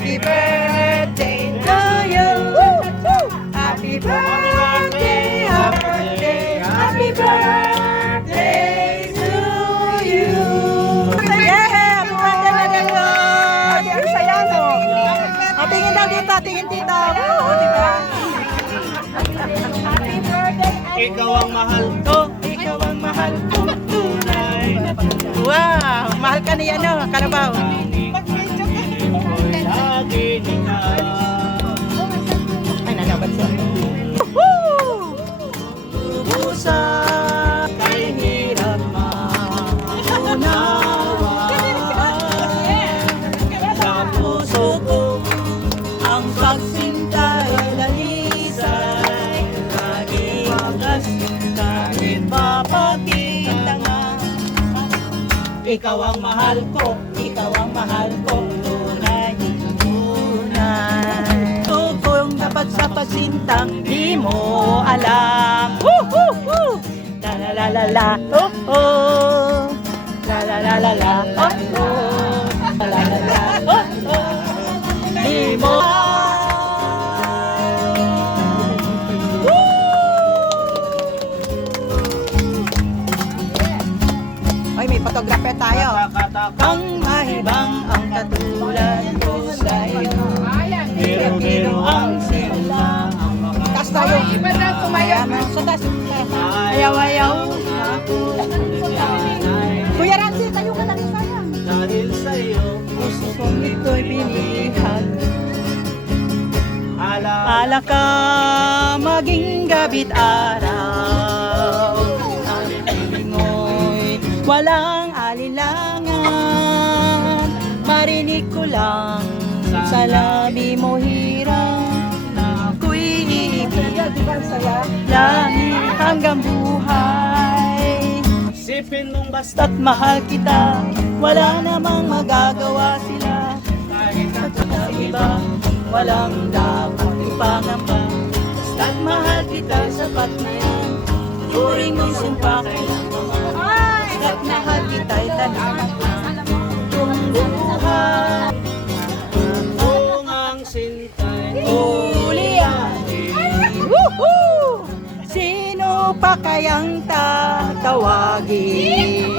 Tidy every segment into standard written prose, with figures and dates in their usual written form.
Happy birthday to you. Happy birthday, happy birthday to you. Yeah, happy birthday, Magalon. Ang saya, no? O, tingin daw dito, tingin dito. Woo, diba? Happy birthday. Ikaw ang mahal ko, ikaw ang mahal ko, tunay na pagkakas. Wow, mahal ka niya, no? Karabaw. Lagi ikaw. Ay, nalabat siya. Woo! Pusa kay hirap maunawa. Sa puso ko ang pagsintay lalisay. Lagi wagas kahit mapakita nga. Ikaw ang mahal ko, ikaw ang mahal ko, tunay, tunay. Tugong dapat sa pasintang di mo alam. Woo! La la la la la, oh oh. La la la la la, oh oh. La la la la, oh oh. Di mo Ay, may photographer tayo. kang mahibang ang katulad ko sa iyo. Biro-biro ang sila ang Taas tayo. Iba na tumayo. Sa taas. ayaw-ayaw ako. Kuya Ramsey, tayo ka lang sayang. Dahil sa iyo, gusto kong ito'y binihag. Ala ka maging gabi't araw. Ang ibig mo'y walang alinlangan. Marinig ko lang sa labi mo hirang na ako'y iibig. Langit hanggang buhay. Sipin mong basta't mahal kita, wala namang magagawa sila. Kahit at sa iba, walang dapat ipangamba. Basta't mahal kita, sapat na yan. Turing mong sumpa kailangan. Basta't mahal kita'y talagang kung buhay. Kung ang sintay ulianin. Woohoo! Sino pa kayang tatawagin?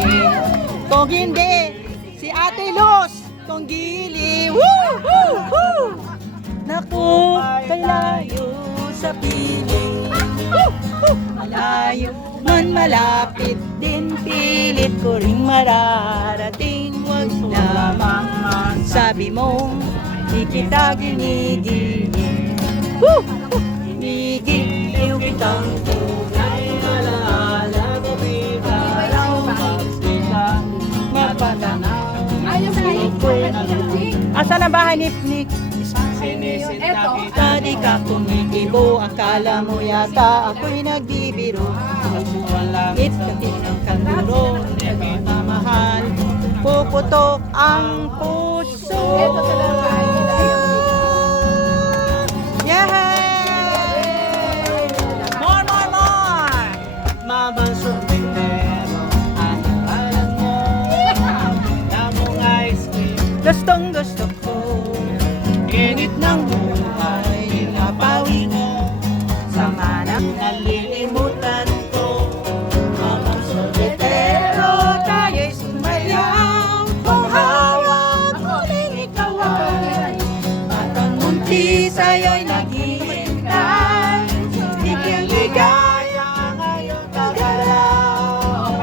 Kung hindi, si Ate Luz, kung gili. Woohoo! Naku, kay layo sa piling. Malayo man malapit din, pilit ko ring mararating. Wag lamang sabi mo, di kita ginigilin. Ginigiliw kitang tunay, alaala ko bigaraw, magsika, mapatanaw. Ayos na Asan ang bahay ni Sinisinta kita. Tadi ka kumikibo, akala mo yata ako'y nagbibiro. Ang langit ka pinagkaluro, nagmamahal, puputok ang puso. Yay! More! Mabang sorpintero, ang alam mo, damong ice cream. Gustong-gusto ko, Init ng buhay, napawi mo. sama na Nalilimutan ko, mabang pero tayo'y sumayaw. Kung hawak uling ikaw ay at ang munti sa'yo'y naghihintay. Bigyan ligaya ngayon kagalaw.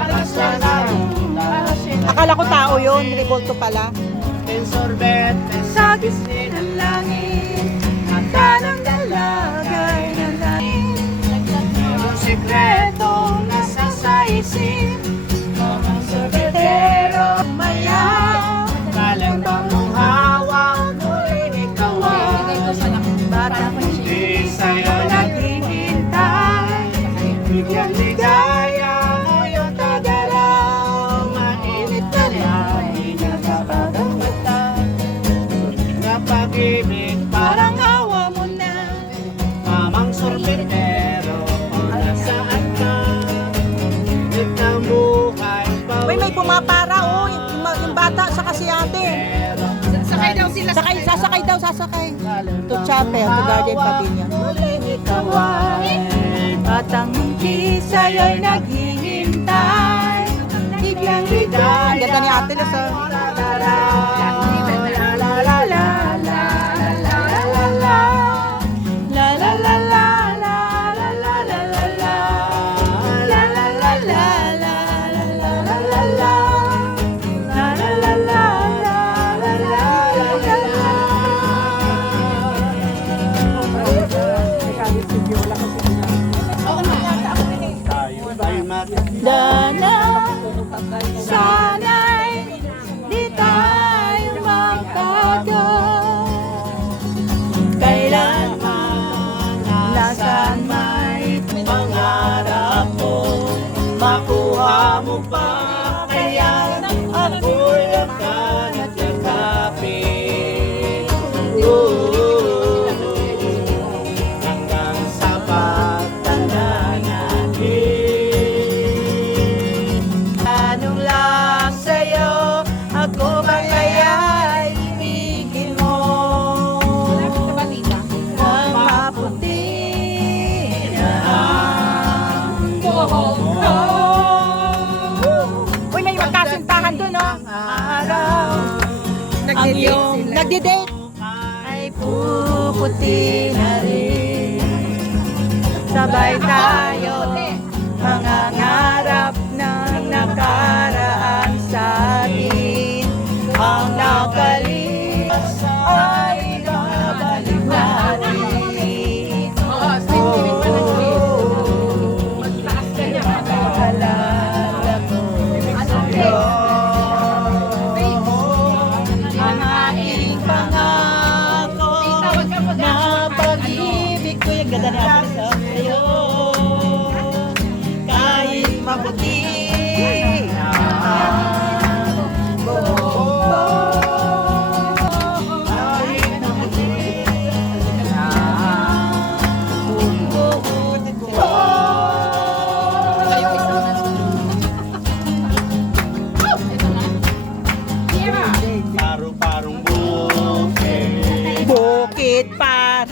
Akala ko tao yun, revolto pala. Sorbet, Sa gisi ng langit, akala ng dalagay ng langit. yung sikreto nasa sa isip. Mga sorbetero, mayaw. Kalambang mong hawak, muling ikaw ay Bata pa di sa'yo naghihintay. Bigyan ligaya, ngayon tagalaw. Mainit na lang, di na dapat ang mata. Napag-ibig, Parang awa mo na. mamang sorpetero, kung nasaan ka. Init ng buhay, Uy, may pumapara, oh. Yung bata sa si ate. Sakay daw sila. Sasakay daw sa sasakay. To chapel, to garden pavilion. Muling ikaw ay At ang kisa'y naghihintay. Biglang biglang. Ang ganda ni Ate Luz, oh. Dana, sana'y di tayo magtagal. Kailanman, nasaan may pangarap mo, makuha mo pa. Kaya ako'y akan at yakapin. Hanggang sa pagtanda natin. Tanong lang sa'yo, ako ba kaya'y ibigin mo? Ang maputi na ang buhok ko. Uy, may magkasintahan dun, oh. Araw, ang iyong nagdi-date ay puputi na rin. Sabay tayo mangangarap ng nakaraan sa atin. Ang nakalipas ay babalik natin. Maalala ko sa'yo ang aking pangako na pag-ibig ko. Yung ganda ni Ate Luz, oh, sa'yo. Kahit maputi ang buhok ko, kahit maputi ang buhok ko. Paru-parong bukid, Bukid parang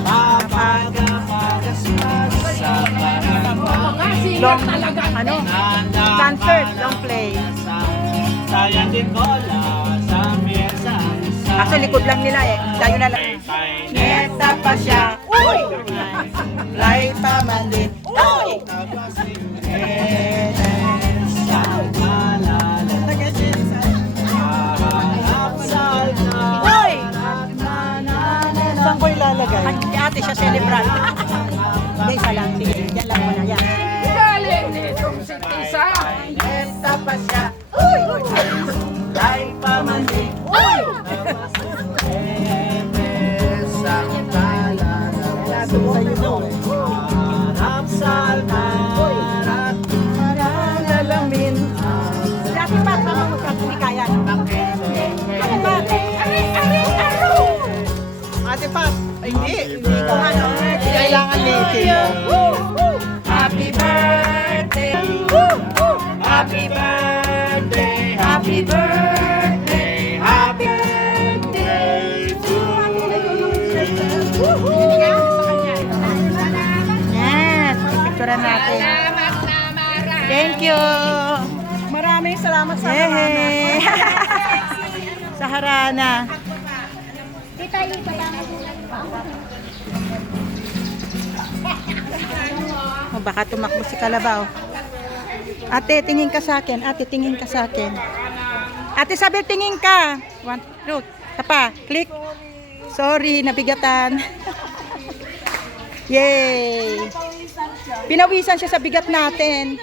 mapagapagaspas sa barangay. long, ano, concert, long play. Sayang din ko sa mesa. Kaso likod lang nila eh, tayo na lang. Neta pa siya, uy! Fly pa man din, uy! Uy! Saan ko ilalagay? Ate siya celebrant. Hindi, isa lang. Sige, yan lang muna. Yan. galing nitong si Tisa. Neta pa siya, uy! Fly pa man din, uy! Harap sa altar at Mananalamin. Dati pa, sama mo sa kumikayan. Ate Pat! Ate Pat! Hindi ko ano. Kailangan natin. Happy birthday! Happy birthday! Happy birthday! Happy birthday to Yes! Picturean natin. Thank you! Maraming salamat sa Harana. Sa Harana. Oh, baka tumakbo si Kalabaw. Ate, tingin ka sa akin. Ate, tingin ka sa akin. Ate Sabel, tingin ka. One, two, tapa, click. Sorry, nabigatan. Yay! Pinawisan siya sa bigat natin.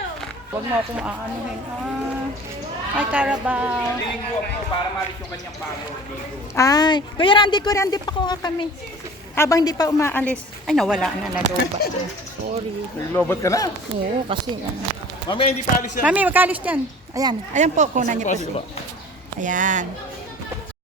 Huwag mo akong aanuhin. Ay, Carabao. Ay, Kuya Randy, pakuha kami. Habang hindi pa umaalis. Ay, nawala na nalobat. Sorry. naglobot ka na. Oo, kasi. Mami, hindi ka alis yan. Mami, magkalis yan. Ayan. Ayan po, kunan niyo po. Possible. Ayan.